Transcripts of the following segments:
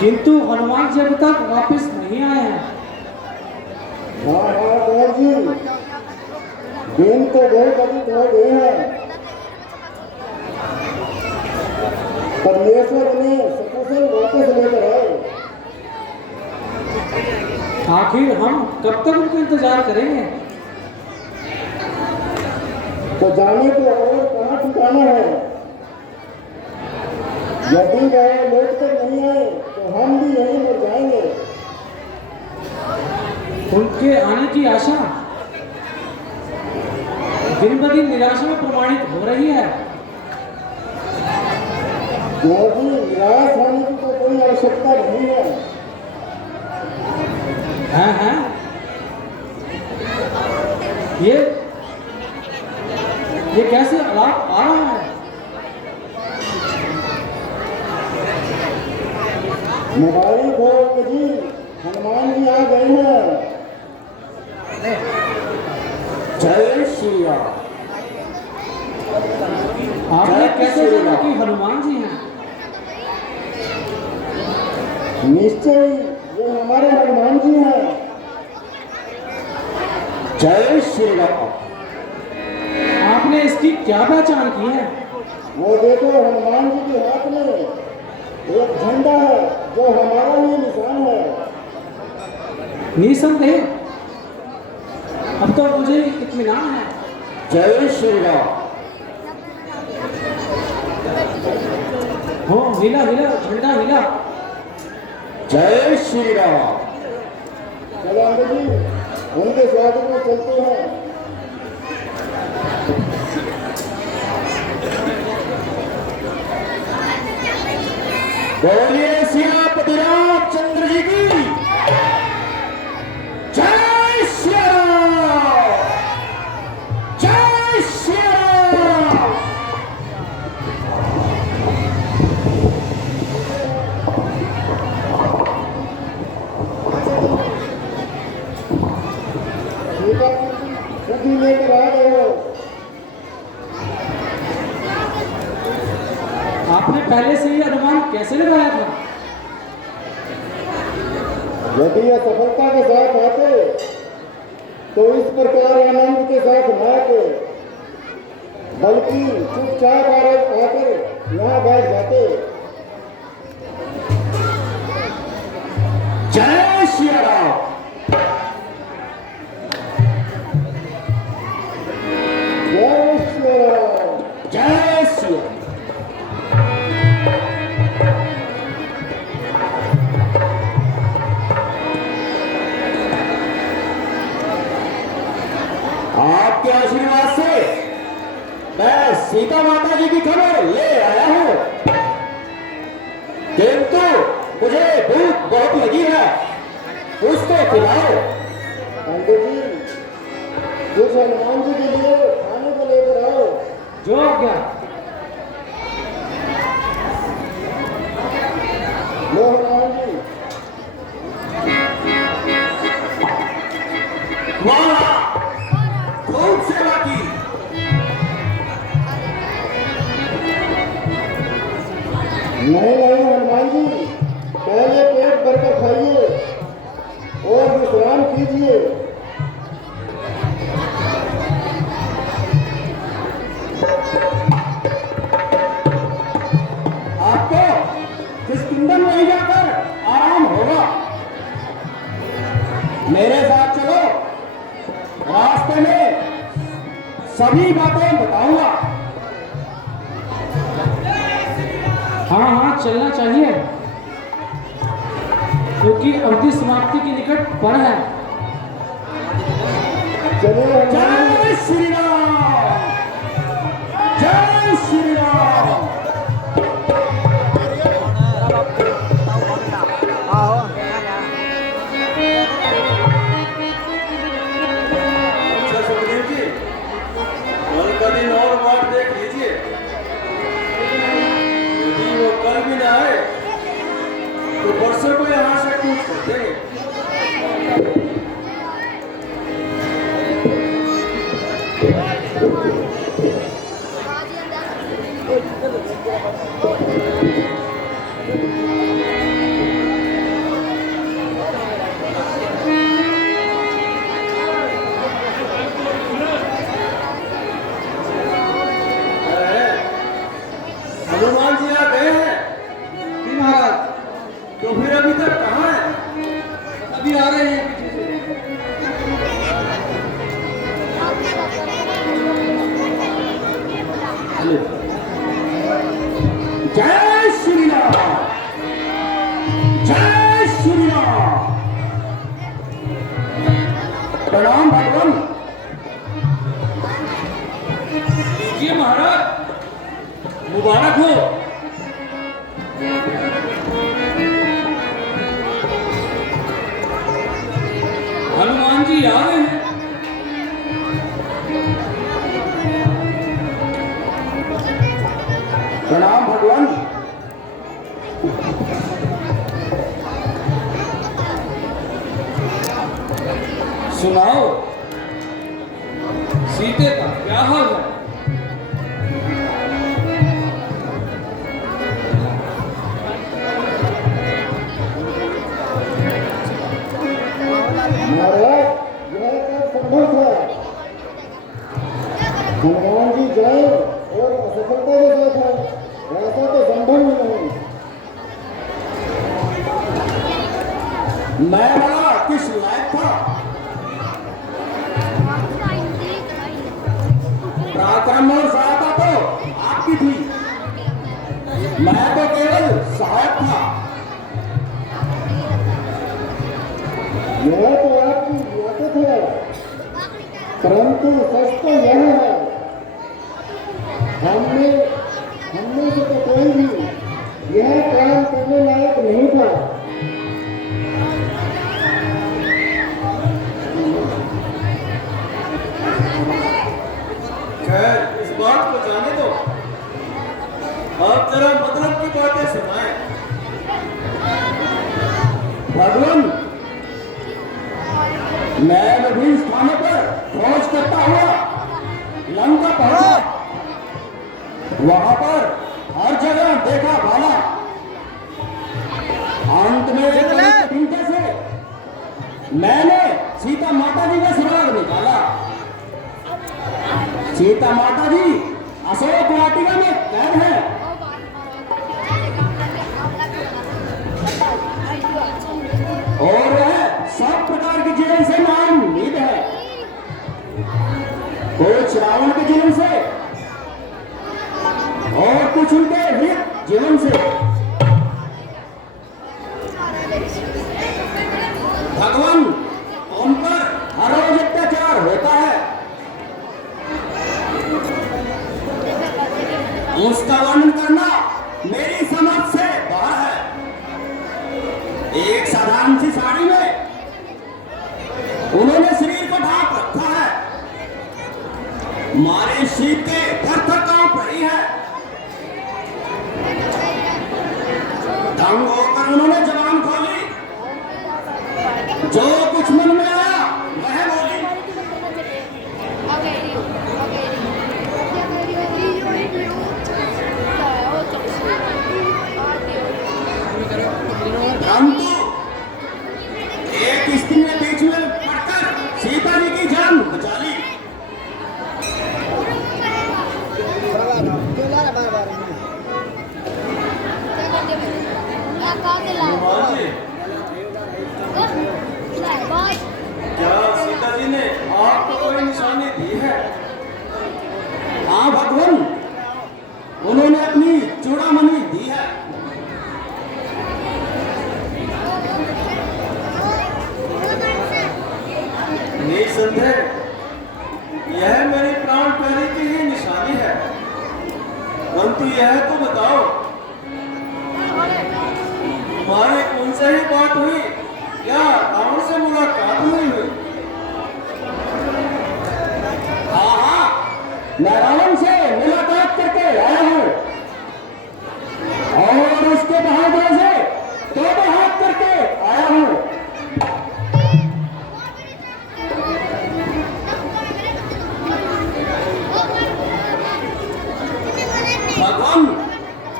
किंतु हनुमान जी अभी तक वापस नहीं आए हैं। हाँ कुंवर जी, दिन तो बहुत अधिक हो गए हैं। परमेश्वर ने सकुशल वापस लेकर आए। आखिर हम कब तक उनका इंतजार करेंगे? तो जाने को और कहाँ ठिकाना है। यदि वह लौट कर नहीं आए तो हम भी यहीं मर जाएंगे। उनके आने की आशा दिन ब दिन निराशा में प्रमाणित हो रही है। क्योंकि निराश होने की तो कोई आवश्यकता नहीं है। हैं? ये कैसे आलाप आ रहा है? मोबाइल खोल जी, हनुमान जी आ गए हैं। जय श्री राम। आपने कैसे जाना कि हनुमान जी हैं? निश्चय ये हमारे हनुमान जी हैं। जय श्री राम। आपने इसकी क्या पहचान की है? वो देखो, हनुमान जी के हाथ में एक झंडा है जो हमारा ही निशान है। निसंदेह अब तो मुझे इत्मीनान है। जय श्री राम। हो हिला हिला झंडा हिला। जय श्री राम। चलो अंकल जी, उनके स्वागत में चलते हैं। बोलिए सियापति रामचंद्र जी की जय श्री राम। जय श्री राम। सभी लेकर आ गए हो। आपने पहले से ही अनुमान कैसे लगाया था? यदि यह सफलता के साथ आते तो इस प्रकार आनंद के साथ न आते, बल्कि चुपचाप आकर यहाँ बैठ जाते। जय श्री राम। जय श्री राम। जय श्री राम। आपके आशीर्वाद से मैं सीता माता जी की खबर ले आया हूं, किंतु मुझे भूख बहुत लगी है, उसको खिलाओ। पंडित जी, कुछ हनुमान जी के लिए खाने को लेकर आओ। जो आज्ञा। लो हनुमान जी। वाह, खूब सेवा की। नहीं हनुमान जी, पहले पेट भरकर खाइए और विश्राम कीजिए। आपको किष्किंधन में ही जाकर आराम होगा। मेरे साथ चलो, रास्ते में सभी बातें बताऊंगा। हाँ चलना चाहिए, क्योंकि अवधि समाप्ति के निकट पर है। चलिए हनुमान जी। जय श्री राम। जय श्री राम। अच्छा सुखदेव जी, कल का दिन और बात देख लीजिए। यदि वो कल भी ना आए तो वर्षों को यहाँ से कूच कर देंगे। तो फिर अभी तक कहाँ है? अभी आ रहे हैं पीछे से। हेलो। जय श्री राम, जय श्री राम। प्रणाम भगवान। लीजिए महाराज, मुबारक हो। हनुमान जी आ रहे हैं। प्रणाम भगवान। सुनाओ, सीते का क्या हाल है? महाराज यह क्या संभव था? हनुमान जी जाए और असफलता के साथ है, ऐसा तो संभव ही नहीं। मैं बड़ा किस लायक था? पराक्रम और सहायता तो आपकी थी, मैं तो केवल सहायक था। यह तो आपकी लियाकत है, परंतु सच तो यह है, हमने से तो कोई भी यह काम करने लायक नहीं था। खैर, इस बात को जाने दो। अब जरा मतलब की बातें सुनाएं। भगवान, मैं विभिन्न स्थानों पर खोज करता हुआ लंका पहुंचा। वहां पर हर जगह देखा भाला। अंत में एक चिंता से मैंने सीता माता जी का सुराग निकाला। सीता माता जी अशोक वाटिका में कैद है। और वह सब प्रकार के जीवन से नाउम्मीद है। कुछ रावण के जीवन से और कुछ उनके हित जीवन से। भगवान, उन पर हर रोज अत्याचार होता है। उसका वर्णन करना मेरी समझ से बाहर है। एक साधारण सी साड़ी में उन्होंने शरीर को ढांक रखा है। मारे शीत के थर-थर कांप रही है। दंग होकर उन्होंने जबान खोली। जो कुछ मन में आया वह बोली। परंतु एक स्त्री ने बीच में पड़कर सीता जी की जान बचा ली। हनुमान जी, क्या सीता जी ने आपको कोई निशानी दी है? हाँ भगवान, उन्होंने अपनी चूड़ामणि दी है। निसंदेह यह मेरी प्राण प्यारी की ही निशानी है। परंतु यह तो बताओ, तुम्हारी उनसे ही बात हुई या रावण से मुलाकात हुई? हाँ हाँ, मैं रावण से मुलाकात करके आया हूँ और उसके बहादुर से तोबा हाथ करके आया हूँ। भगवान,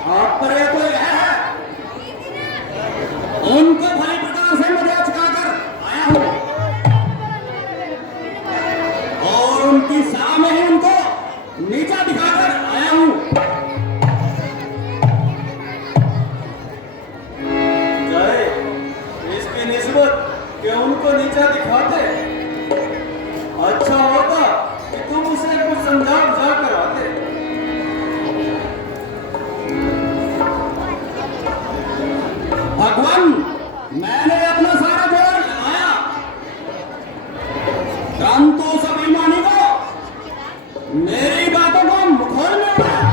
आप पर एक तो यह है, उनको भली प्रकार नीचा दिखाते। अच्छा होता कि तुम उसे कुछ समझा बुझा कर आते। भगवान, मैंने अपना सारा जोर लगाया, परंतु उस अभिमानी को मेरी बातों को मुखर में उड़ाया।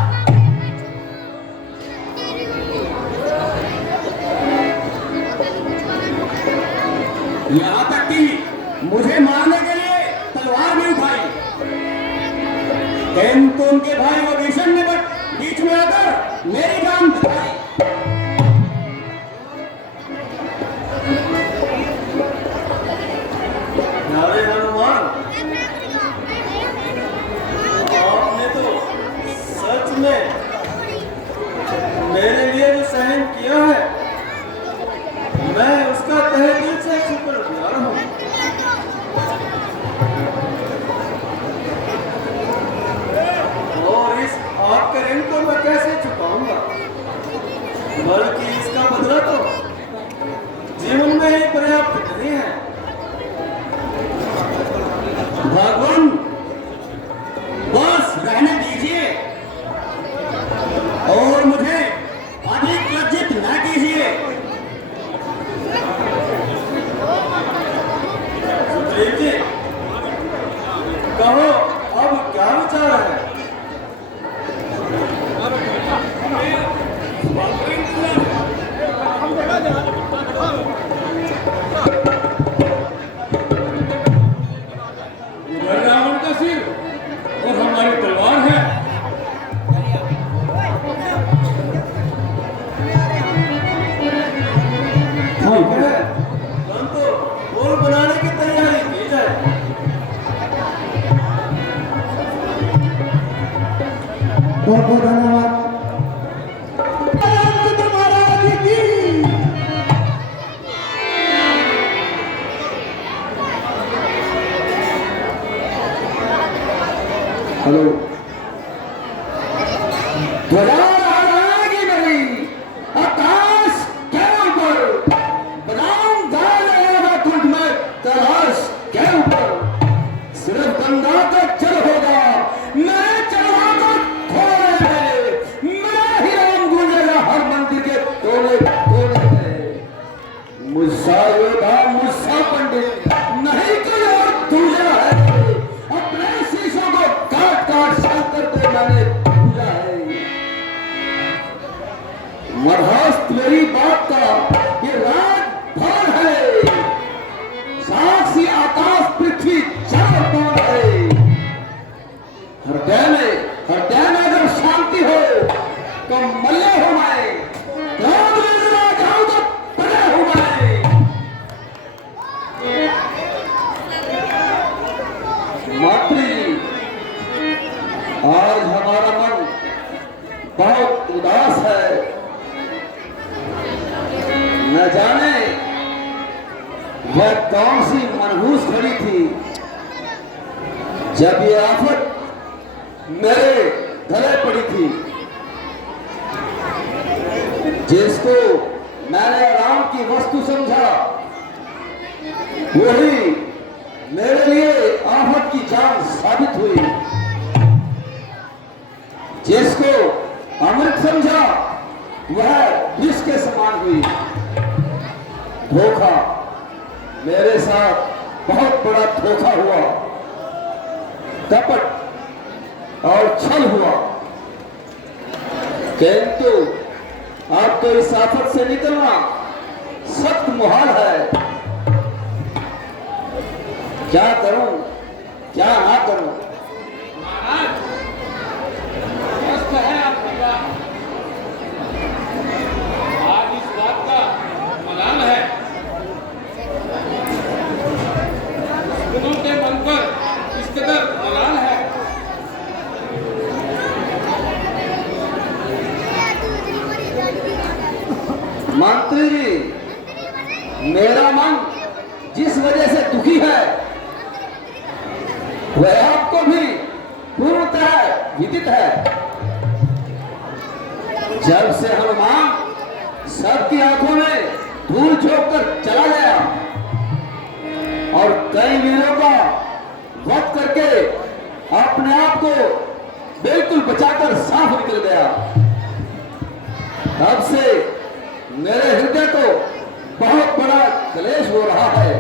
यहां तक कि मुझे मारने के लिए तलवार भी उठाई, किंतु उनके भाई विभीषण ने बीच में आकर मेरी जान बचाई। प्यारे हनुमान, आपने तो सच में मेरे लिए जो सहन किया है, मैं उसका तहे दिल से शुक्रगुजार हूँ। और इस आपके ऋण को मैं कैसे चुकाऊंगा, बल्कि इसका बदला तो जीवन में ही पर्याप्त नहीं है। भगवान, बस रहने दीजिए और मुझे अधिक लज्जित न कीजिए। सुग्रीव जी, कहो अब क्या विचार है? उधर रावण का सिर और हमारी तलवार है। ठीक है, परंतु पुल बनाने की तैयारी की जाए। बहुत बहुत धन्यवाद। हेलो, ध्वजा लहराएगी नहीं, आकाश के ऊपर, बदाम दाल लगाएगा कुंड में, तलाश के ऊपर, सिर्फ गंगा का जल होगा, मैं चढ़ा को खोले में, मैं ही राम गूंजेगा हर मंदिर के टोले टोले में। मुझसा योद्धा, मुझसा पंडित, नहीं कोई और दूजा है। अपने शीशों को काट काट शंकर पे मैंने पूजा है। मध्यस्थ मेरी बात का ये राज भार है, साक्षी आकाश पृथ्वी चार कौन है। हृदय में अगर शांति हो तो मल्ले हो मैं, क्रोध में जरा जाऊं तो पड़े हो मैं। मातृ जी, आज हमारा मन बहुत उदास है। न जाने वह कौन सी मनहूस खड़ी थी जब ये आफत मेरे गले पड़ी थी, जिसको मैंने राम की वस्तु समझा, वही मेरे लिए आफत की जान साबित हुई। जिसको अमृत समझा, वह विष के समान हुई। धोखा, मेरे साथ बहुत बड़ा धोखा हुआ, कपट और छल हुआ। किंतु अब तो इस आफत से निकलना सख्त मुहाल है। क्या करूं, क्या ना करूं? महाराज, स्वस्थ है आपका। आज इस बात का मलाल है, गुणों के मन पर इस कदर मलाल है। मंत्री जी, मेरा मन जिस वजह से दुखी है, वह आपको भी पूर्णतः विदित है। जब से हनुमान सबकी आंखों में धूल झोंक कर चला गया अपने आप को बिल्कुल बचाकर साफ निकल गया। अब से मेरे हृदय को बहुत बड़ा क्लेश हो रहा है।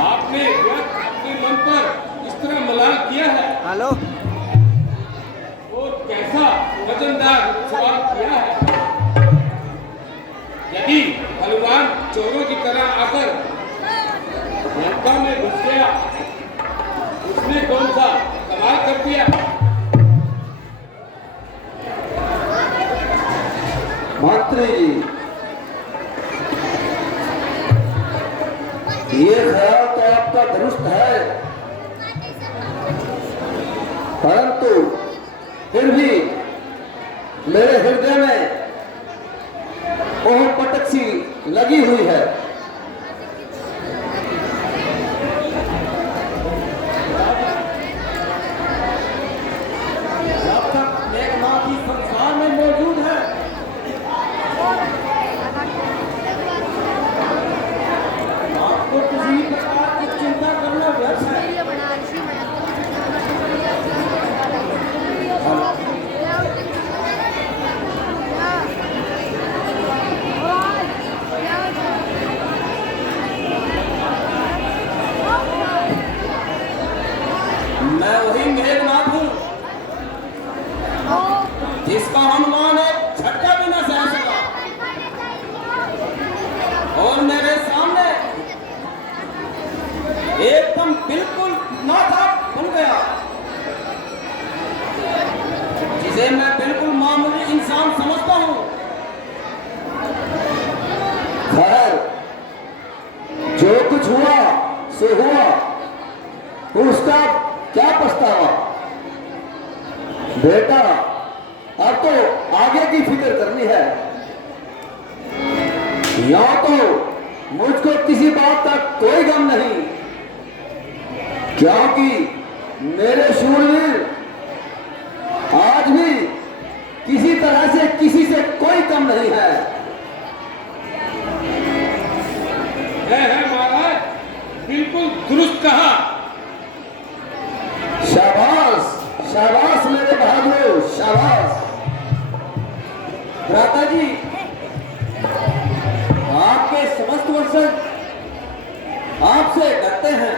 आपने व्यर्थ अपने मन पर इस तरह मलाल किया है। हेलो। और कैसा वजनदार सवाल किया है। यदि बलवान चोरों की तरह आकर लंका में घुस गया, उसने कौन सा कमाल कर दिया। मंत्री जी, ये ख्याल तो आपका दुरुस्त है, परंतु फिर भी मेरे हृदय में ओह पटक सी लगी हुई है। जब तक मेघनाथ ही संसार में मौजूद है, आपको किसी प्रकार की चिंता करना व्यर्थ है। मैं वही मेघनाथ हूँ जिसका हनुमान एक झटका भी न सह सका और मेरे सामने एकदम बिल्कुल नाथा बन गया, जिसे मैं बिल्कुल मामूली इंसान समझता हूँ। खैर, जो कुछ हुआ सो हुआ, उसका क्या पछतावा। बेटा, अब तो आगे की फिक्र करनी है। यहाँ तो मुझको किसी बात का कोई गम नहीं, क्योंकि मेरे शूरवीर आज भी किसी तरह से किसी से कोई कम नहीं है। है महाराज, बिल्कुल दुरुस्त कहा। शाबाश, शाबाश मेरे बहादुर, शाबाश। भ्राता जी, आपके समस्त वंशज आपसे डरते हैं,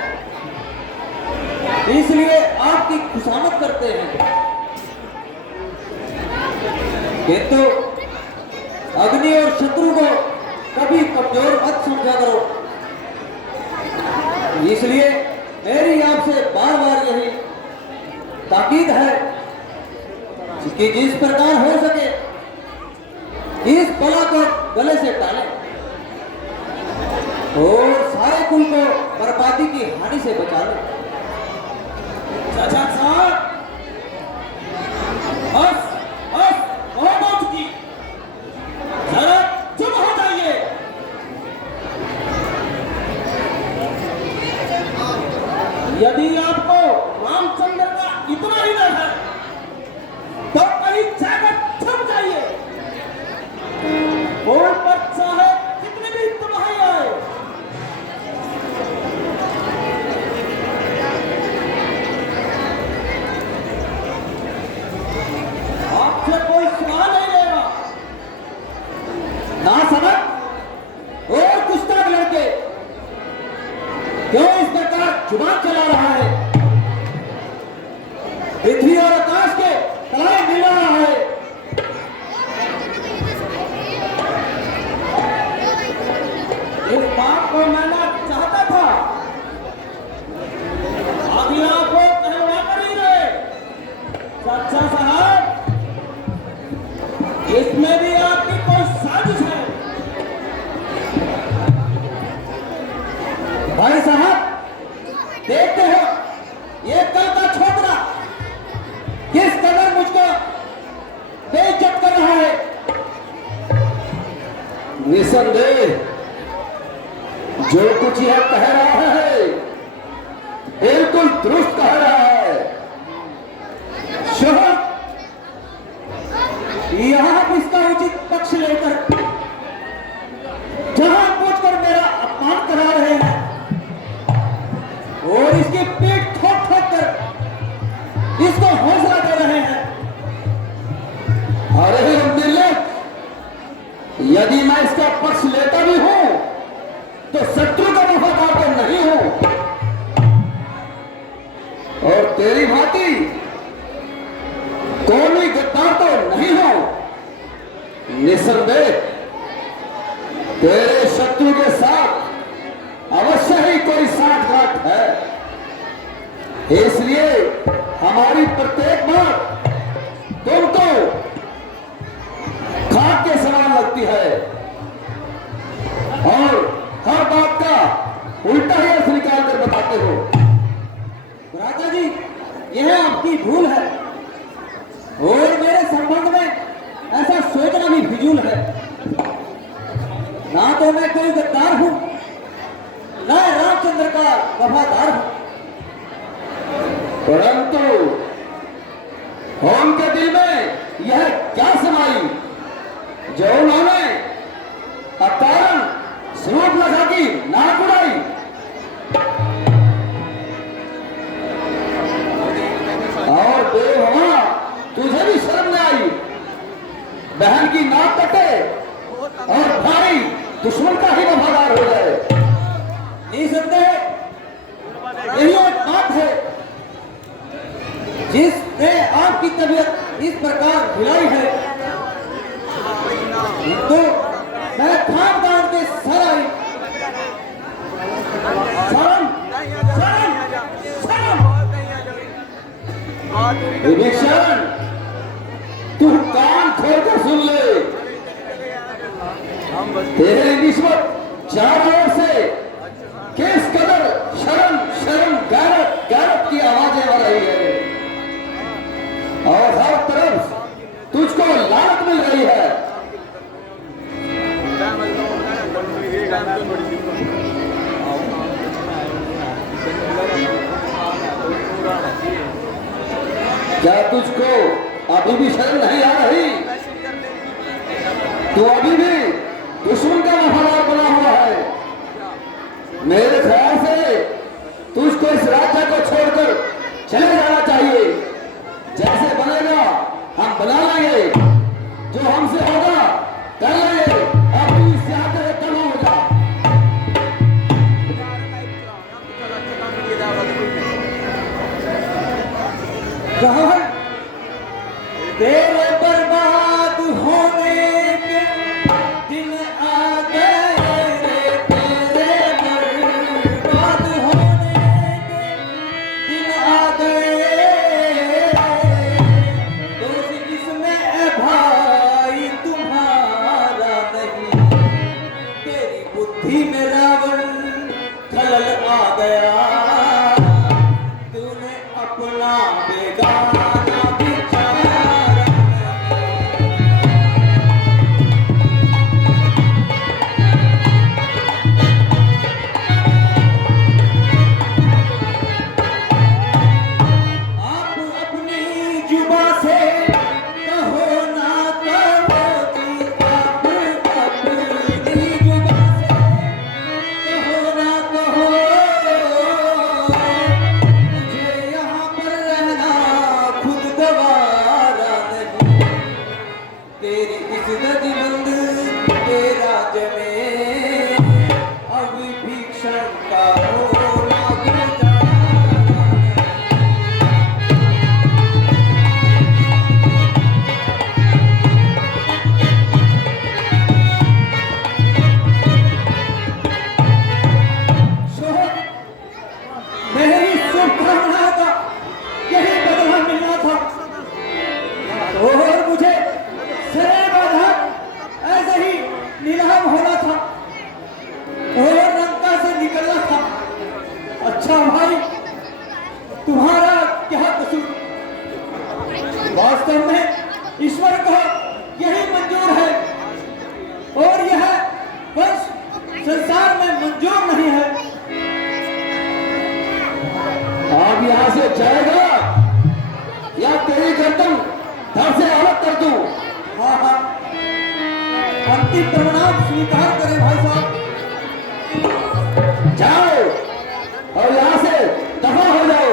इसलिए आपकी खुशामद करते हैं। किंतु अग्नि और शत्रु को कभी कमजोर मत समझा करो। इसलिए मेरी आपसे बार बार यही ताकीद है कि जिस प्रकार हो सके इस बला को गले से टालें और सारे कुल को बर्बादी की हानि से बचा लें। चाचा साहब, बस बस बहुत हो चुकी, जरा चुप हो जाइए। यदि आपको रामचंद्र का इतना ही डर है तो कहीं जाकर छुप जाइए और पर चाहे कितनी भी तबाही आए। आपसे कोई सुना नहीं लेगा। ना समझ और गुस्ताख लड़के क्यों इस प्रकार जुबान चला रहा है। पृथ्वी और आकाश के तलाश मिल रहा है। इस बात को मैंने चाहता था, अभी आप वो कहवा कर ही रहे। चाचा साहब, इसमें भी आपकी कोई साजिश है। भाई साहब, देखते हो ये कल का छोकरा किस कदर मुझको बेइज्जत कर रहा है। निसंदेह जो कुछ यह कह रहा है बिल्कुल दुरुस्त कह रहा है। शोहर, यहां आप इसका उचित पक्ष लेकर जहां पहुंचकर मेरा अपमान करा रहे हैं, यदि मैं इसका पक्ष लेता भी हूं तो शत्रु का वफादार तो नहीं हूं, और तेरी भांति कौमी गद्दार तो नहीं हूं। निसंदेह तेरे शत्रु के साथ अवश्य ही कोई साठगांठ है, इसलिए हमारी प्रत्येक बात तुमको खाक के समान लगती है और हर बात का उल्टा ही अर्थ निकाल कर बताते हो। राजा जी, यह आपकी भूल है और मेरे संबंध में ऐसा सोचना भी फिजूल है। ना तो मैं कोई गद्दार हूं, ना रामचंद्र का वफादार हूं, परंतु उनके दिल में यह क्या समाई जो उन्होंने अकारण स्वरूप लगा की नाक उड़ाई। और बेवफा तुझे भी शर्म न आई, बहन की नाक कटे और भाई दुश्मन का ही वफादार हो जाए। निसंदेह यही एक बात है जिसने आपकी तबीयत इस प्रकार हिलाई है। तो मैं खानदान के सराय शर्म शर्म शर्म विभीषण, तू कान खोल कर सुन ले, तेरी निस्बत चारों ओर से किस कदर शर्म शर्म गैरत गैरत की आवाजें आ रही है और हर तरफ तुझको लानत मिल रही है। क्या तुझको अभी भी शर्म नहीं आ रही? तू अभी भी दुश्मन का वफादार बना हुआ है। मेरे ख्याल से तुझको इस राज्य को छोड़कर चले जाना चाहिए। जैसे बनेगा हम बना लेंगे, जो हमसे होगा कर लेंगे। अभी इससे आगे कम हो जा। कहा है तेरे बर्बाद होने के दिन आ गए रे, तेरे बर्बाद होने के दिन आ गए। दोष इसमें भाई तुम्हारा नहीं, तेरी बुद्धि में रावण खलल आ गया। तूने अपना बेगाना बिचारा आप अपनी जुबा से कहो ना कहो कि आप अपनी जुबा से कहो ना कहो। मुझे यहाँ पर रहना खुद गवारा नहीं, तेरी इस नदीबंद के राज में अब भी क्षण का होना गुजारा नहीं। सोहर, मेरी शुभकामना का यही बदला मिलना था और मुझे सदैव आधार ऐसे ही नीलाम होना था और लंका से निकलना था। अच्छा भाई, तुम्हारा क्या कसूर? वास्तव में ईश्वर को यही मंजूर है और यह वंश संसार में मंजूर नहीं है। आप यहाँ से जाएगा या तेरी गर्दन धड़ से अलग कर दूं? हाँ हाँ, अंतिम प्रणाम स्वीकार करें भाई साहब। जाओ और यहाँ से दफा हो जाओ।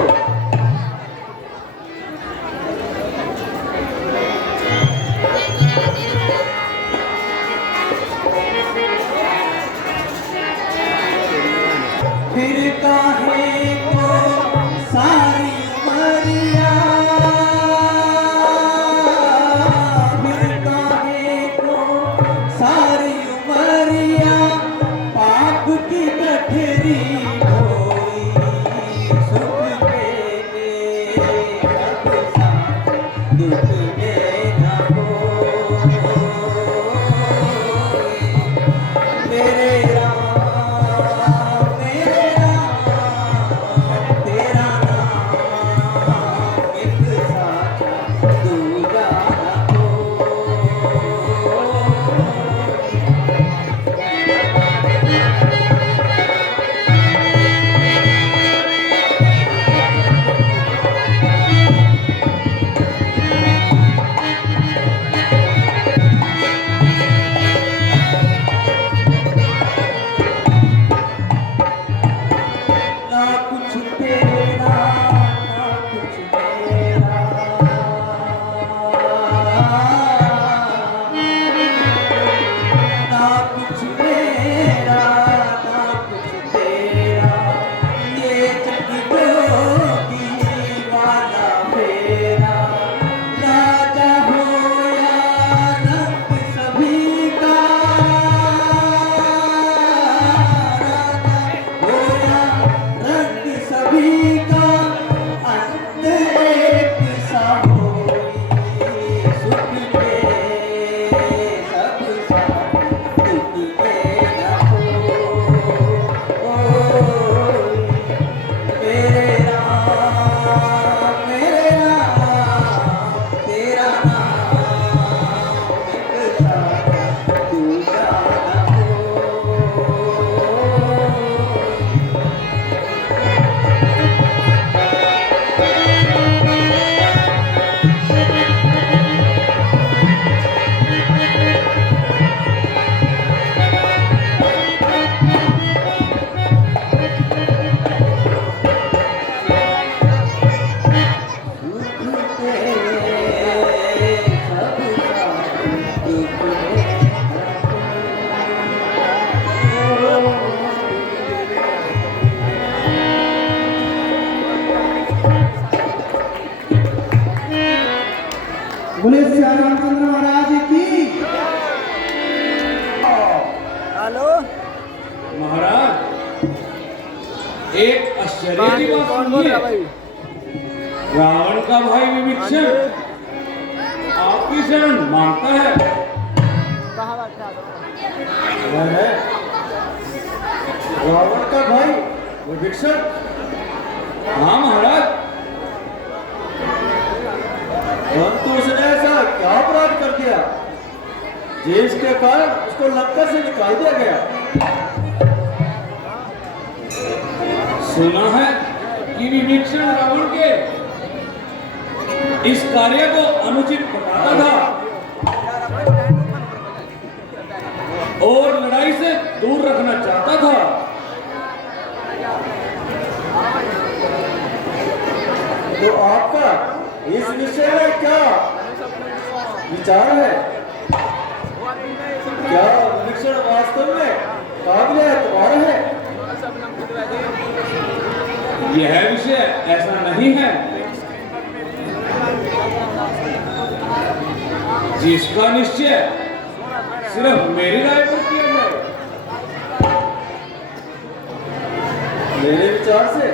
काहे को सारी उमरिया, फिर काहे को सारी उमरिया पाप की गठरी ढोई, सुख में सब साथ दुख में न कोई। मेरे राम तेरा नाम एक साचा दूजा न कोई। ना कुछ तेरा ना कुछ मेरा, ना कुछ मेरा ना कुछ तेरा, ये जगजोगी वाला फेरा। राजा हो या रंग सभी का, राजा हो या रंग सभी का, अंत एक सा होई, सुख के सब साथ दुख में न कोई। मेरे राम तेरा नाम एक साचा दूजा न कोई। बोले श्री रामचंद्र महाराज की। हेलो महाराज, एक आश्चर्य की बात सुनिए। रावण का भाई विभीषण आपकी शरण मांगता है। वह है रावण का भाई विभीषण। हाँ महाराज, परंतु उसने ऐसा क्या अपराध कर दिया जिसके कारण उसको लंका से निकाल दिया गया? सुना है कि विभीषण रावण के इस कार्य को अनुचित बताता था और लड़ाई से दूर रखना चाहता था। तो आपका इस विषय में क्या विचार है? क्या विभीषण वास्तव में काबिल एतबार है? यह विषय ऐसा नहीं है जिसका निश्चय सिर्फ मेरी राय पर किया जाए। मेरे विचार से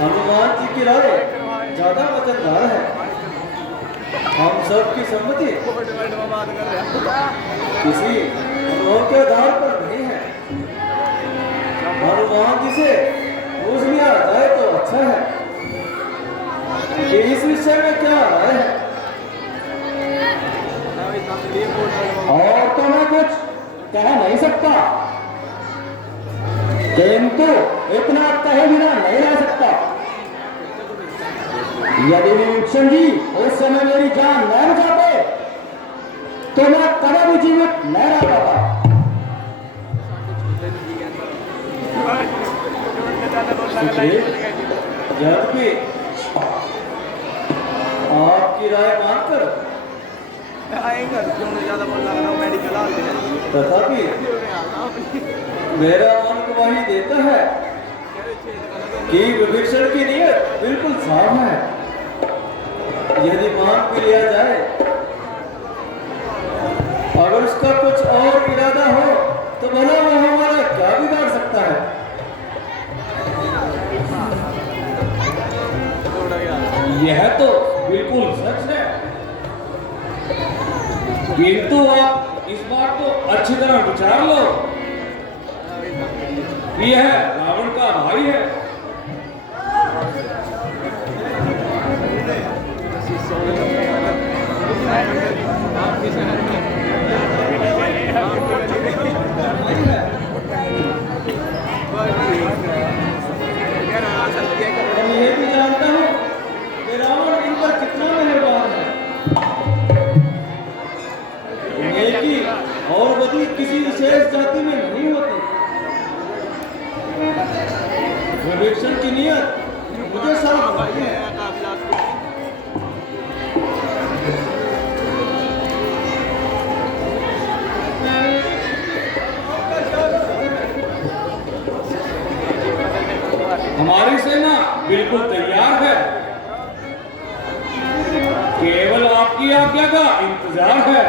हनुमान जी की राय ज्यादा वचनदार है। हम सब की सम्मति किसी अनुभव के आधार पर नहीं है। हनुमान जी से पूछ लिया जाए तो अच्छा है कि इस विषय में क्या राय है। और तो मैं कुछ कह नहीं सकता, किंतु इतना कहे बिना नहीं रह सकता। यदि विभीषण जी उस समय मेरी जान न बचाते तो मैं कभी भी जीवित न रह पाता। जबकि आपकी राय मानकर तथापि मेरा मन को गवाही देता है कि विभीषण की नीयत बिल्कुल साफ है। यदि मान भी लिया जाए, अगर उसका कुछ और इरादा हो तो भला वो हमारा क्या बिगाड़ सकता है। यह तो बिल्कुल सच है, किंतु आप इस बात को अच्छी तरह विचार लो कि यह रावण का भाई है। मैं ये भी जानता हूँ कि रावण इन पर कितना मेहरबान है। नेकी और बदली किसी विशेष जाति में नहीं होती। विभीषण की नीयत मुझे साफ पता है। हमारी सेना बिल्कुल तैयार है, केवल आपकी आज्ञा का इंतजार है।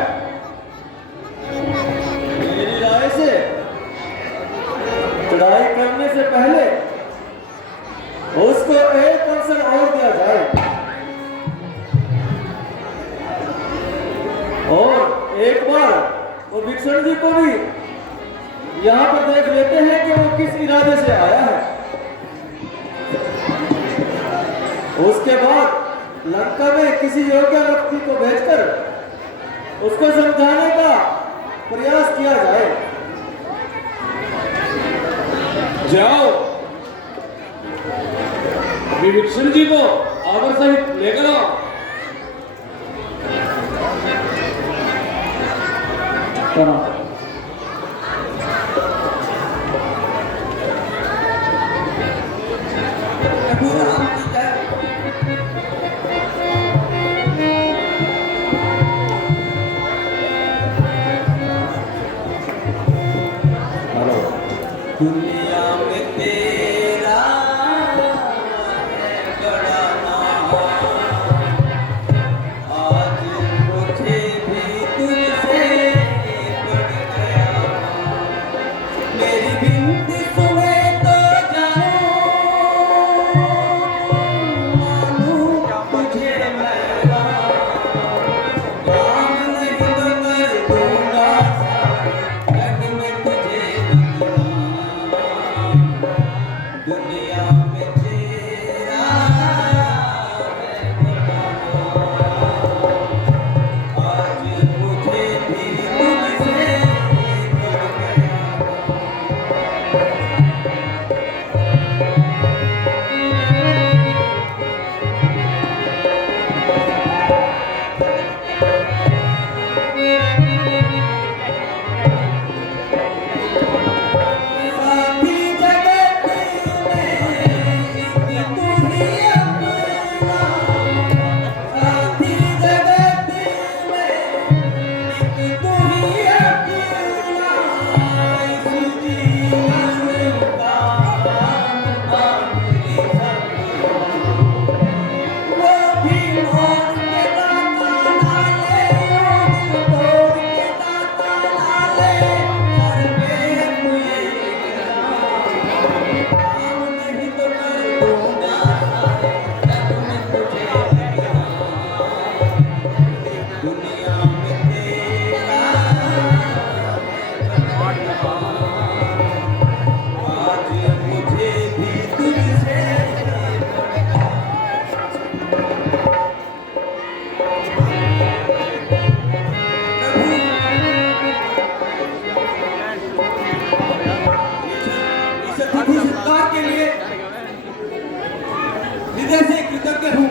मेरी राय से चढ़ाई करने से पहले उसको एक अवसर और दिया जाए और एक बार वो विभीषण जी को भी यहाँ पर देख लेते हैं कि वो किस इरादे से आया है। उसके बाद लंका में किसी योग्य व्यक्ति को भेजकर उसको समझाने का प्रयास किया जाए। जाओ, विभीषण जी को आवर सहित लेकर आओ। दुनिया में तेरा है बड़ा नाम, आज मुझे भी तुझसे बढ़ गया। मेरी विनती सुने तो जाऊं, मानूं तुझे मैं काम नहीं तो कर दूंगा जग में तुझे दुनिया में तेरा है बड़ा नाम, आज मुझे भी तुझसे बढ़ गया। साथी जगत में एक तू ही अपना, साथी जगत में एक तू ही अपना, इस जीवन का आखिरी सपना। वो भी मोड़ के दाता डाले, तोड़ के दाता डाले, सर पे कोई काम नहीं तो कर दूंगा सारे जग में तुझे दुनिया में तेरा आज मुझे भी तुझसे इस अतिथि सत्कार के लिए हृदय से कृतज्ञ हूँ।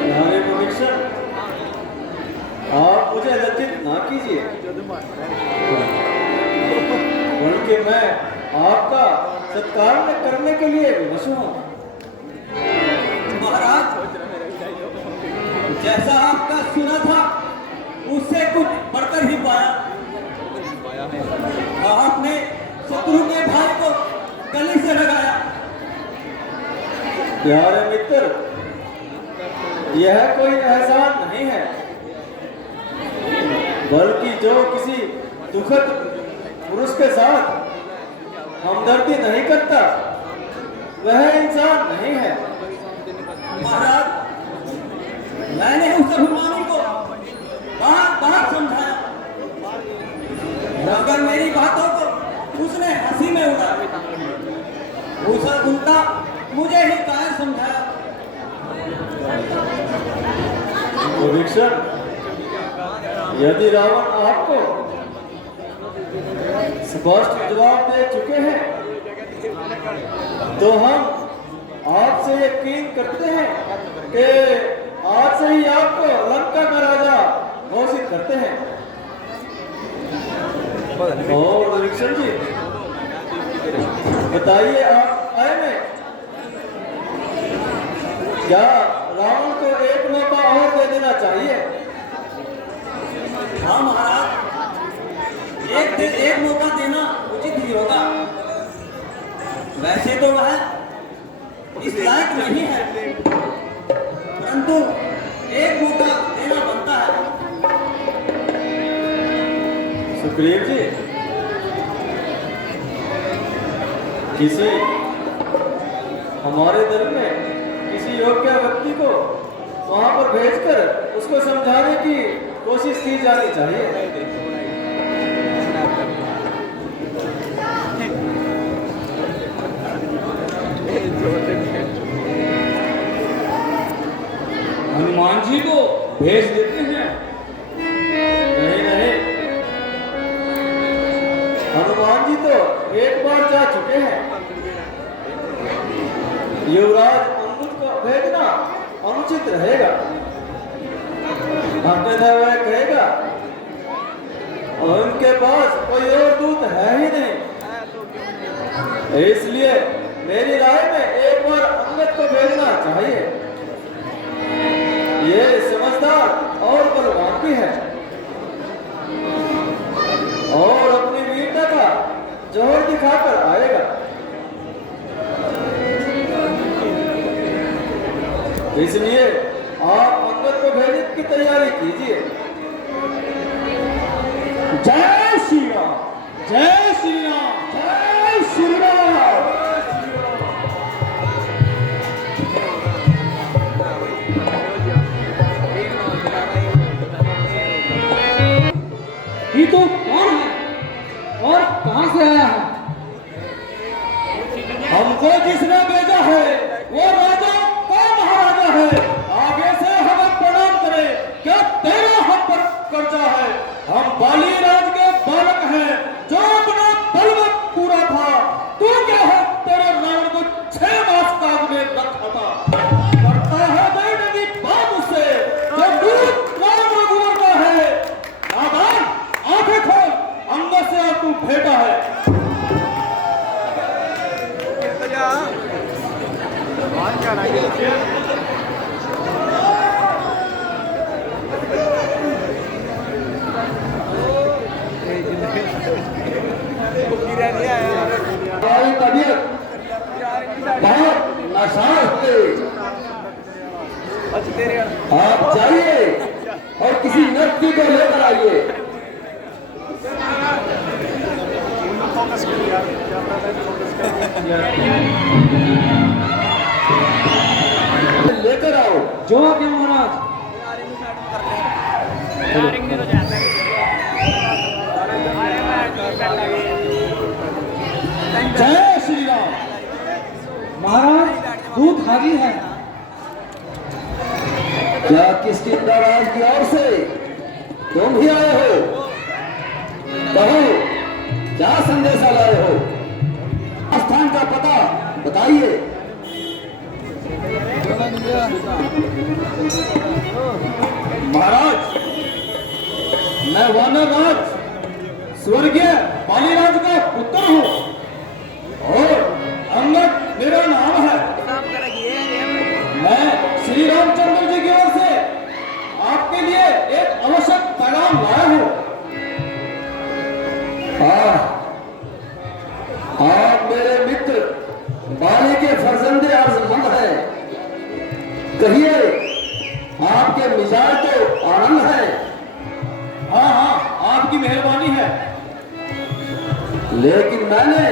प्यारे विभीषण, आप मुझे लज्जित ना कीजिए, बल्कि मैं आपका सत्कार करने के लिए विवश हूँ। महाराज, जैसा आपका सुना था उससे कुछ बढ़कर ही पाया। आप प्यारे मित्र, यह कोई एहसान नहीं है, बल्कि जो किसी दुखद पुरुष के साथ हमदर्दी नहीं करता वह इंसान नहीं है। महाराज, मैंने उस अभिमानी को बार बार समझाया, मगर मेरी बातों को उसने हंसी में उड़ाया। उसे उल्टा मुझे ही कायर समझाया। विभीषण, यदि रावण आपको स्पष्ट जवाब दे चुके हैं तो हम आपसे यकीन करते हैं कि आज से ही आपको लंका का राजा घोषित करते हैं। और विभीषण जी, बताइए आप आए में क्या रावण को एक मौका और दे देना चाहिए? हाँ महाराज, एक मौका देना उचित ही होगा। वैसे तो वह इस लायक नहीं है, परंतु एक मौका देना बनता है। सुग्रीव जी, किसी हमारे दल में किसी योग्य व्यक्ति को वहां पर भेजकर उसको समझाने की कोशिश की जानी चाहिए। हनुमान जी को भेज देते हैं। नहीं नहीं, हनुमान जी तो एक बार जा चुके हैं। युवराज अमृत को भेजना अनुचित रहेगा। अन्यथा वह कहेगा और उनके पास कोई और दूत है ही नहीं। इसलिए मेरी राय में एक बार अंगद को भेजना चाहिए। ये समझदार और बलवान भी है और अपनी वीरता का जोर दिखाकर आएगा। इसलिए आप अंगद को भेजने की तैयारी कीजिए। जय श्री राम, जय श्री राम, जय श्री राम। ये तो कौन है और कहां से आया है? हमको जिसने भेजा है वो राजा का महाराजा है। आगे से हमें प्रणाम करे। क्या तेरा हम पर कर्जा है? हम बाली राज के बालक हैं जो अपना बलवत पूरा था। तू क्या है? तेरे रावण को 6 मास काज में रखा था। करता है बेटे की बात उससे जो दूध राम रघुवर का है। नादान, आंखें खोल, अंगद से तू भेटा है। हमारी तबीयत बहुत नासाज हो गई। आप जाइए और किसी व्यक्ति को लेकर आइए। लेकर आओ। जो आज्ञा महाराज। जय श्री राम। महाराज, दूध हाजिर है। क्या किसकिंदा राज की ओर से तुम भी आए हो? कहो, क्या संदेशा लाए हो? स्थान का पता बताइए। महाराज, मैं वानर राज स्वर्गीय बालीराज का पुत्र हूँ और अंगद मेरा नाम है। मैं श्री रामचंद्र जी की ओर से आपके लिए एक आवश्यक पैगाम लाया हूँ। आप मेरे मित्र बाली के फर्जंदे अर्जमंद हैं। आपकी मेहरबानी है। लेकिन मैंने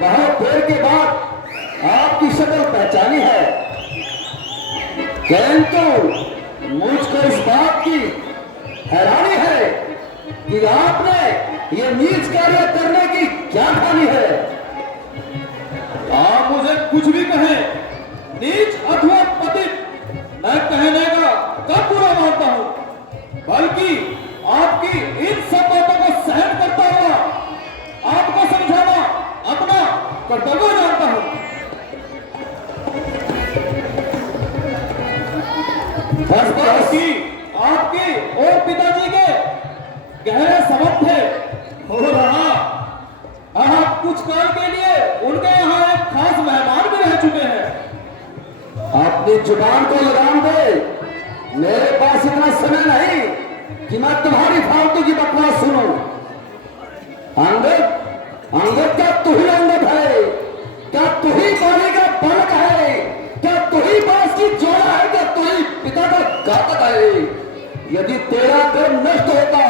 बहुत देर के बाद आपकी शक्ल पहचानी है। किंतु मुझको इस बात की हैरानी है कि आपने ये नीच कार्य करने की क्या ठानी है। आप मुझे कुछ भी कहें, नीच अथवा पतित, मैं कहने का कब बुरा मानता हूं, बल्कि आपकी इन सब बातों को सहन करता हुआ आपको समझाना अपना कर्तव्य जानता हूं। बस बस कि आपके और पिताजी के गहरे संबंध थे, हो रहा आप कुछ काल के लिए उनके यहाँ एक खास मेहमान भी रह चुके हैं। अपनी जुबान को लगाम दे। मेरे पास इतना समय नहीं कि मैं तुम्हारी फालतू की बकवास सुनूं। अंगद, अंगद क्या तू ही अंगद है? क्या तू ही पानी का बालक है? क्या तू ही बांस की जोड़ा है? क्या तू ही पिता का घातक है? यदि तेरा कर्म नष्ट होता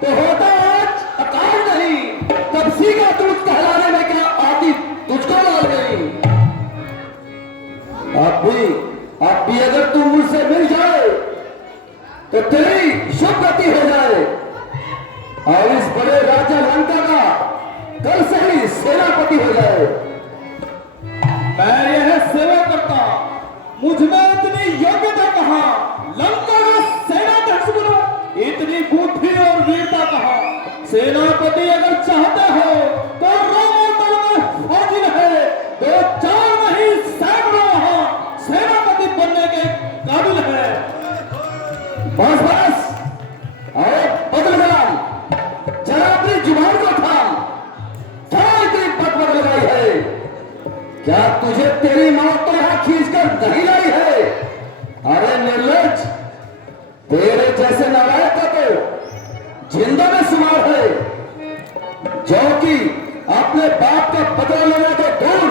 तो होता आज अकाल नहीं, तब सी का दूध कहलाने में क्या आती तुझको डाल गई। अब भी अगर तू मुझसे मिल जाए तो तेरी शुभ गति हो जाए और इस बड़े राजा लंका का कल से ही सेनापति हो जाए। मैं यह सेवा करता, मुझ में इतनी योग्यता कहा, लंका का सेनाध्यक्ष बनो, इतनी बुद्धि और वीरता कहा। सेनापति अगर चाहते हो तो रोमोदल में हाजिर है, तो चार नहीं सैकड़ों वहां सेनापति बनने के काबिल है। बस बस और बदल गलाम, जरा अपनी जुबान को थाम। क्या इतनी बकबक लगाई है? क्या तुझे तेरी मौत तो यहां खींचकर नहीं लाई है? अरे निर्लज, तेरे जैसे नालायक का तो जिंदा में शुमार है, जो कि अपने बाप का बदला लेने तो दूर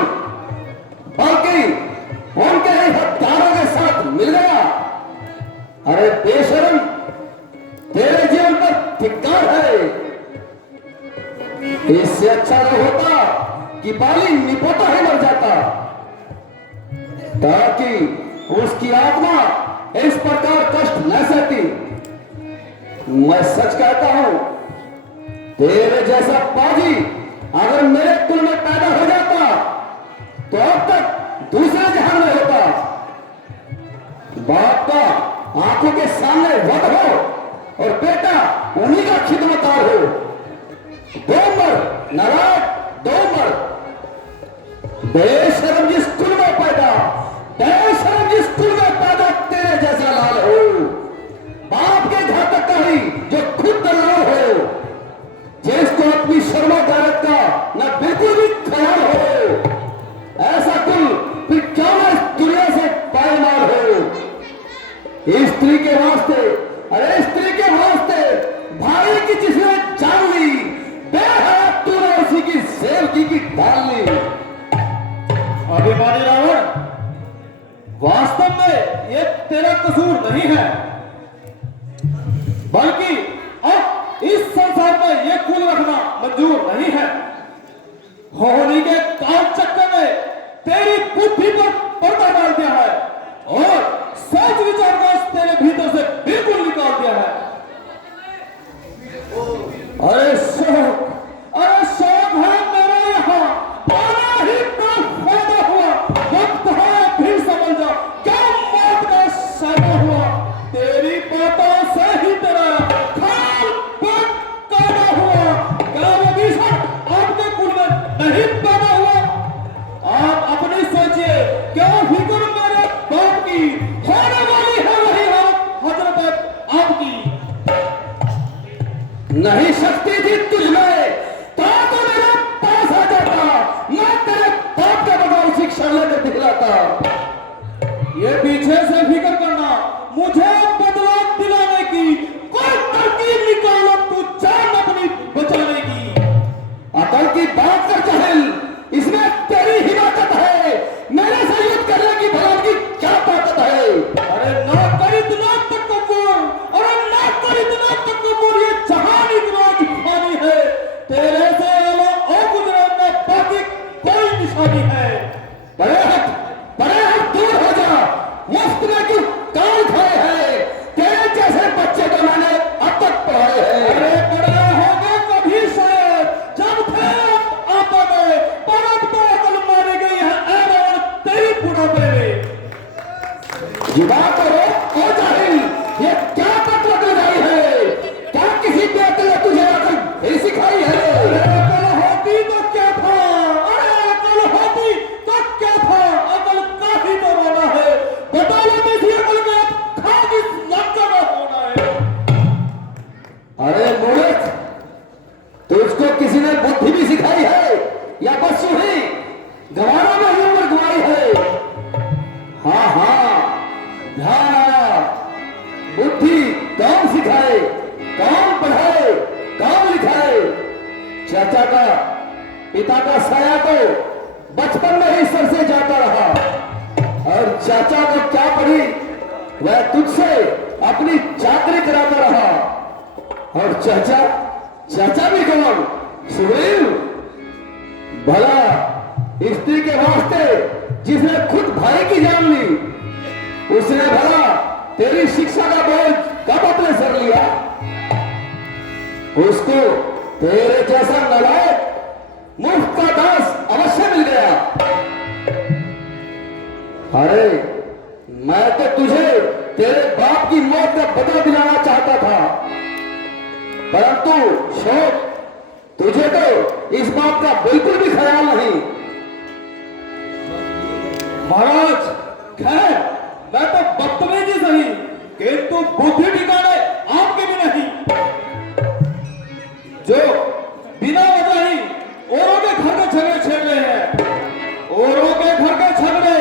बल्कि उनके ही हत्यारों के साथ मिल गया। अरे बेशरम, तेरे जीवन पर धिक्कार है। इससे अच्छा न होता कि बाली निपोता ही मर जाता, ताकि उसकी आत्मा इस प्रकार कष्ट न सहती। मैं सच कहता हूं, तेरे जैसा पाजी अगर मेरे कुल में पैदा हो जाता तो अब तक दूसरे जहान में होता। बाप का आंखों के सामने वध हो और बेटा उन्हीं का खिदमतगार हो। दो मर नाराज, दो मर। बेशरम जिस कुल में पैदा, बेशरम जिस कुल में पैदा तेरे जैसा लाल हो, बाप के घातक का ही जो खुद दलाल हो, जिसको अपनी शर्मा गैरत का न बिल्कुल भी ख्याल हो, ऐसा कुल फिर क्यों न इस दुनिया से पायमाल हो। स्त्री के वास्ते, अरे स्त्री के वास्ते भाई की जिसने जान ली, बेहद तूने उसी की सेवकी की डाल ली। अभिमानी रावण, वास्तव में ये तेरा कसूर नहीं है, बल्कि अब इस संसार में ये कुल रखना मंजूर नहीं है। होनी के काल चक्कर में तेरी बुद्धि पर पर्दा डाल दिया है और सोच विचार का तेरे भीतर से बिल्कुल निकाल दिया है। अरे शौक है मेरे यहाँ, पाना ही का फायदा हुआ, वक्त है फिर समझ जा क्या मौत का समा हुआ। तेरी बातों से ही तेरा खाल पक पैदा हुआ। क्या वो भीषण आपके कुल में नहीं पैदा हुआ? आप अपनी सोचिए, क्यों फिक्र मेरे बाप की, होने वाली है वही हजरत आपकी। नहीं शक्ति थी तुझमें तो मेरे पास आ जाता, मैं तेरे बाप का बदला उसी क्षण लेकर दिखलाता। ये पीछे से फिक्र करना, मुझे बदला दिलाने की कोई तरकीब निकालो तू जान अपनी बचाने की। अकल की बात कर जहल, इसमें तेरी हिमाकत है। मेरे से युद्ध करने की भला की क्या ताकत है? अरे ना कर इतना तकब्बुर, अरे ना कर इतना तकब्बुर, ये जहान इतना चाचा का पिता का साया तो बचपन में ही सर से जाता रहा और चाचा को क्या पड़ी वह तुझसे अपनी चाकरी कराता रहा। और चाचा चाचा भी कौन? सुग्रीव, भला स्त्री के वास्ते जिसने खुद भाई की जान ली उसने भला तेरी शिक्षा का बोझ कब अपने सर लिया? उसको तेरे जैसा नालायक मुफ्त का दास अवश्य मिल गया। अरे मैं तो तुझे तेरे बाप की मौत का बदला दिलाना चाहता था, परंतु शोक तुझे तो इस बात का बिल्कुल भी ख्याल नहीं। महाराज, खैर मैं तो बदतमीजी सही, किंतु बुद्धि ठिकाने आपके भी नहीं, जो बिना वजह ही औरों के घर के झगड़े छेड़ रहे हैं। औरों के घर के झगड़े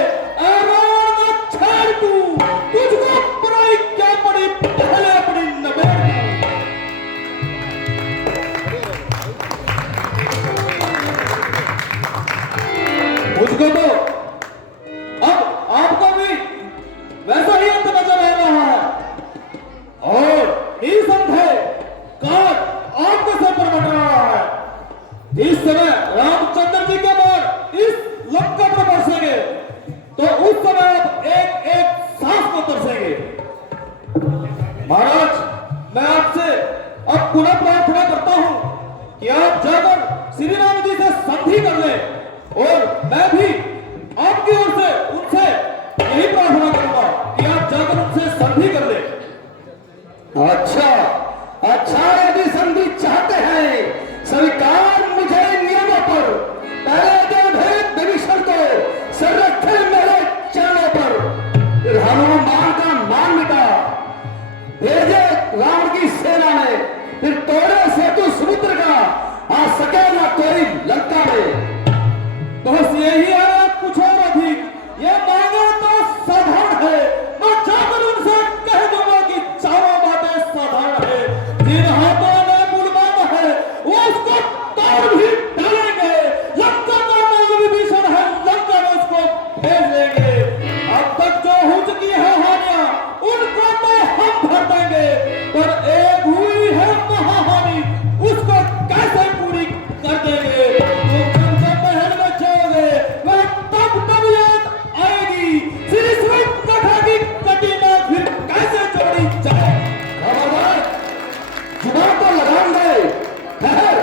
छेड़ तू, तुझको बुराई क्या पड़ी, पहले अपनी नबेड़। मुझको तो अब आपको भी वैसा ही अंत नजर आ रहा है और निसंदेह काल आपके सर पर बन रहा है। इस समय रामचंद्र जी के बाद इस लंका पर बरसेंगे तो उस समय आप एक एक सांस को तरसेंगे। महाराज, मैं आपसे अब पुनः प्रार्थना करता हूं कि आप जाकर श्री राम जी से संधि कर लें और मैं भी आपकी ओर से उनसे यही प्रार्थना करूंगा कि आप जाकर उनसे संधि कर लें। अच्छा अच्छा, यदि संधि चाहते हैं स्वीकार मुझे नियमों पर, पहले जो भेद विभीषण को सर रखे मेरे चरणों पर, फिर हनुमान का मान मिटा, भेजे राम की सेना में, फिर तोड़े सेतु समुद्र का, आ सके ना कोई लंका में। तो बस यही है, कुछ और अधिक ये मांगे तो साधारण है। मैं जाकर उनसे कह दूंगा कि चारों बातें साधारण है, जिन हाथों में मूलमान है वो उसको तोड़ भी डालेंगे। लंका का नाम विभीषण है, लंका में उसको भेज देंगे। अब तक जो हो चुकी है हानियां उनको तो हम भर देंगे, पर एक हुई है महाहानि, उसको कैसे पूरी कर देंगे। तुम जब महल में जाओगे वह तब याद आएगी, श्री स्वर्ग कथा की कटिना फिर कैसे जोड़ी जाए। खबरदार, जुबान तो लगाम दे। ठहर,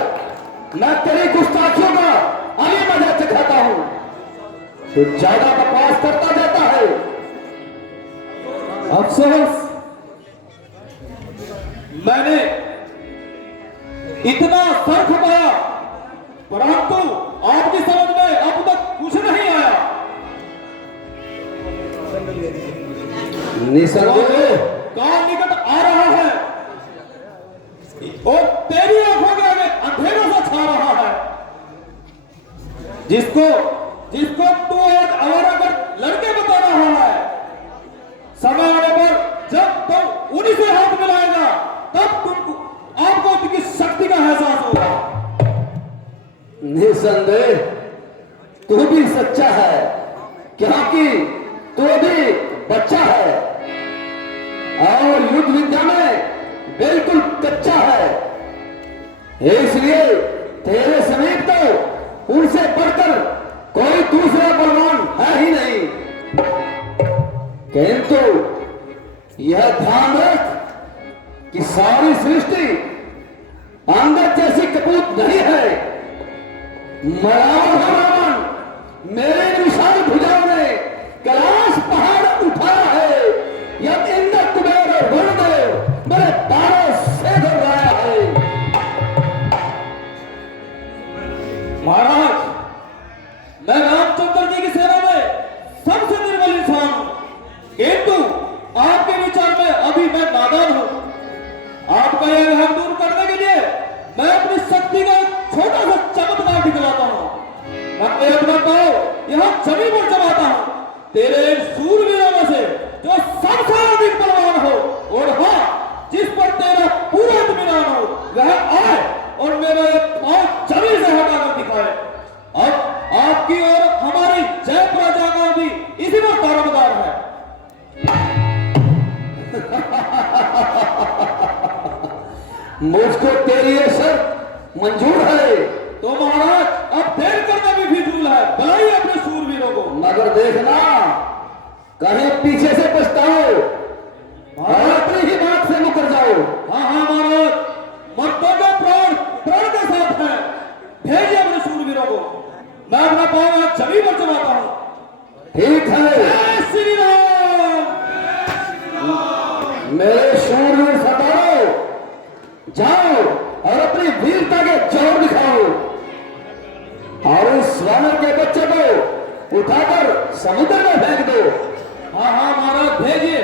मैं तेरी गुस्ताखियों का अली मजा चखाता हूं। तू ज्यादा बकवास करता जाता है। अफसोस, मैंने इतना सर खपाया परंतु आपकी समझ में अब तक कुछ नहीं आया। निसंदेह काल निकट आ रहा है और तेरी आंखों के आगे अंधेरा सा छा रहा है। जिसको जिसको तू एक आवारा कर लड़के बता रहा है, समय आने पर जब तुम उन्हीं से हाथ मिलाएगा तब तुमको आपको उनकी शक्ति का एहसास होगा। निसंदेह तू भी सच्चा है, क्योंकि तू भी बच्चा है और युद्ध विद्या में बिल्कुल कच्चा है। इसलिए तेरे समीप तो उनसे बढ़कर कोई दूसरा बलवान है ही नहीं। किंतु यह ध्यान रख कि सारी सृष्टि अंगद जैसी कपूत नहीं है। रावण मेरे विशाल भुजाओं ने कैलाश पहाड़ उठाया है, यद इंद्र कुबेर और वरुणदेव मेरे बारों से धर रहा है। महाराज, मैं रामचंद्र जी की सेना में सबसे निर्बल इंसान हूं, किंतु आपके विचार में अभी मैं नादान हूं। आपका यह वहम दूर करने के लिए मैं अपनी शक्ति का छोटा सा चमत्कार दिखलाता हूं। मैं अपना पाँव यहाँ जमीन पर जमाता हूं, तेरे इन सूरवीरों में से जो सबसे अधिक बलवान हो और हाँ जिस पर तेरा पूरा इत्मीनान हो वह आए और मेरा ये पाँव जमीन मुझको तेरी ये शर्त मंजूर है। तो महाराज अब देर करना भी फिजूल है, बुलाइए अपने सूरवीरों को। मगर देखना कहीं पीछे से पछताओ और अपनी ही बात से मुकर जाओ। हाँ हाँ महाराज, मर्दों के प्राण प्राण के साथ है, भेजिए अपने सूरवीरों को, मैं अपना पाँव आज जमीन पर जमाता हूँ। ठीक है, जय श्री राम। मेरे शूरवीर सरदारों, जाओ और अपनी वीरता के जोर दिखाओ और उस वानर के बच्चे को उठाकर समुद्र में फेंक दो। हाँ हाँ महाराज, भेजिए।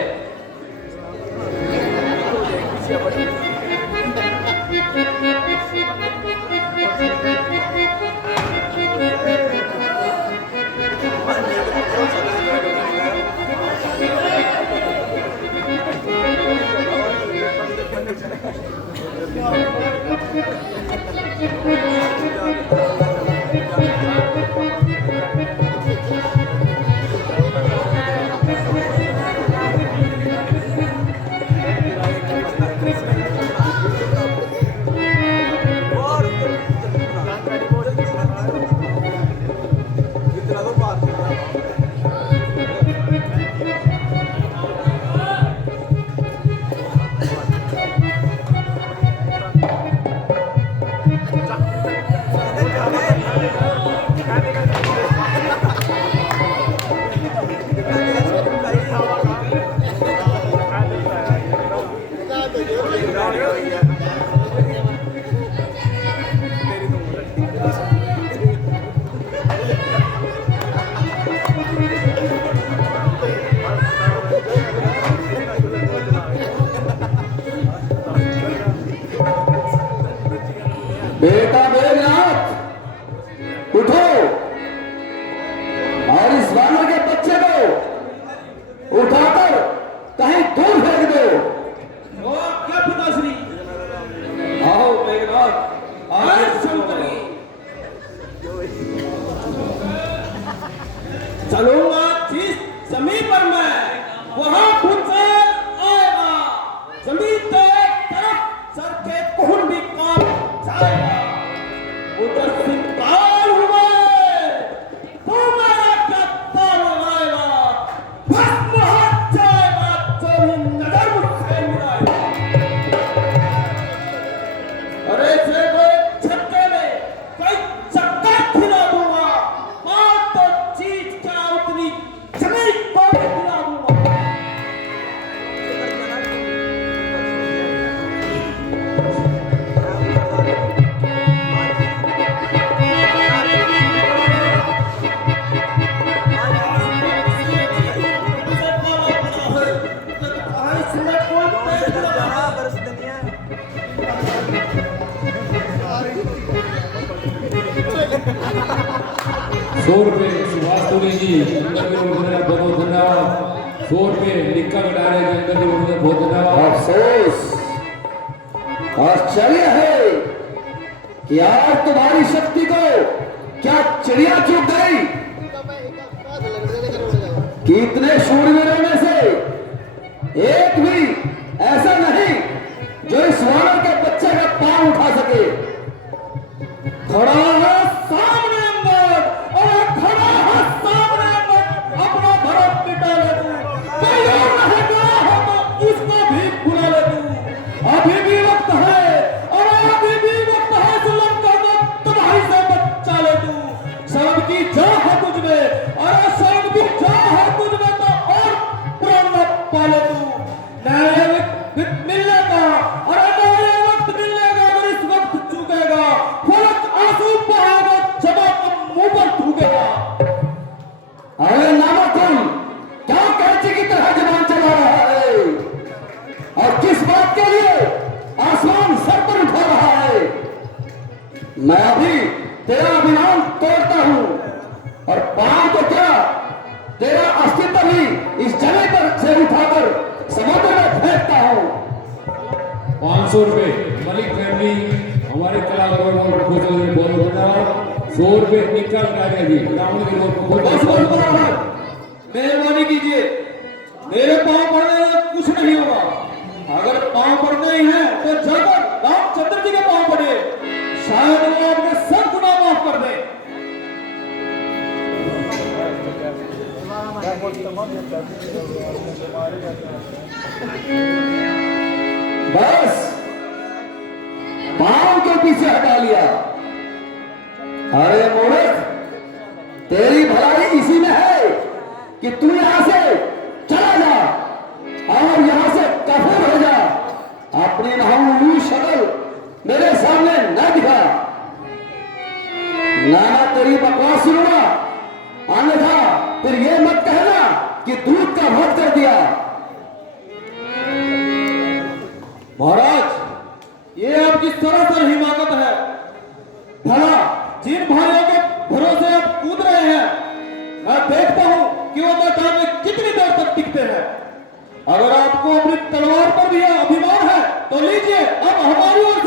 बेटा मेघनाथ, उठो और इस वानर के बच्चे को उठाकर कहीं दूर फेंक दो। ओ क्या पिताश्री, आओ मेघनाथ, आगे शंकरी, चलूंगा जिस जमीन पर मैं वहां भूचाल आएगा, जमीन तो एक तरफ सर के कोहन भी काम जाएगा, उधर से काल हुआ तो मेरा क्या ताल लगाएगा, भस्म हो जाएगा जो भी नजर मुझसे मिलाएगा। अरे से कोई छक्के में कोई चक्का खिला दूंगा, मार तो चीज क्या उतनी जमीन को भी खिला दूंगा। ₹100 सुभाष तुरी जी अंदर की ओर से बहुत धन्यवाद। ₹100 निक्का मिटाने के अंदर की ओर से बहुत धन्यवाद। अफसोस, आश्चर्य है कि आज तुम्हारी शक्ति को क्या चिड़िया चुप गई कि इतने शूरवीरों में से एक भी ऐसा नहीं जो इस वानर के बच्चे का पांव उठा सके। खड़ा है सामने अंदर, और खड़ा है सामने अंदर, अपना भरत मिटा ले तू, कोई और रहेगा हो तो उसको भी बुला ले तू। अभी भी वक्त है, और अभी भी वक्त है जुल्म का तो तबाही से बचा ले तू। शर्म की जान है तुझ में, अरे शर्म की जान है तुझ में तो और प्राण न पाले तू। नया वक्त मिलेगा, अरे नया वक्त मिलेगा, अगर इस वक्त चूकेगा फलक आंसू बहाएगा, जवाब मुंह पर थूकेगा। अरे नामकुल, क्या कैंची की तरह जबान चला रहा है और किस बात के लिए आसमान सर पर उठा रहा है? मैं अभी तेरा अभिमान तोड़ता हूं और पांव तो क्या तेरा अस्तित्व ही इस जगह पर से उठाकर समुद्र में फेंकता हूं। ₹500 मलिक फैमिली हमारे कलाकारों को बहुत धन्यवाद। ₹100 निक्का मिटाने जी ग्रामीण के लोग को बस बस बराबर, मेहरबानी कीजिए, मेरे पांव पड़ने से कुछ नहीं होगा। अगर पांव पड़ने ही हैं तो जाकर राम बस पांव के पीछे हटा लिया। अरे मूर्ख, तेरी भलाई इसी में है कि तू यहां से चला जा और यहां से कफूर हो जा। अपनी नहुली शक्ल मेरे सामने न दिखा, ना तेरी बकवास सुनूंगा। अन्यथा फिर ये मत कहना कि दूध का वध कर दिया। महाराज, ये आपकी सरासर हिमाकत है। भला जिन भाइयों के भरोसे आप कूद रहे हैं, मैं देखता हूं कि वो मैदान में कितनी देर तक टिकते हैं। अगर आपको अपनी तलवार पर भी अभिमान है तो लीजिए, अब हमारी ओर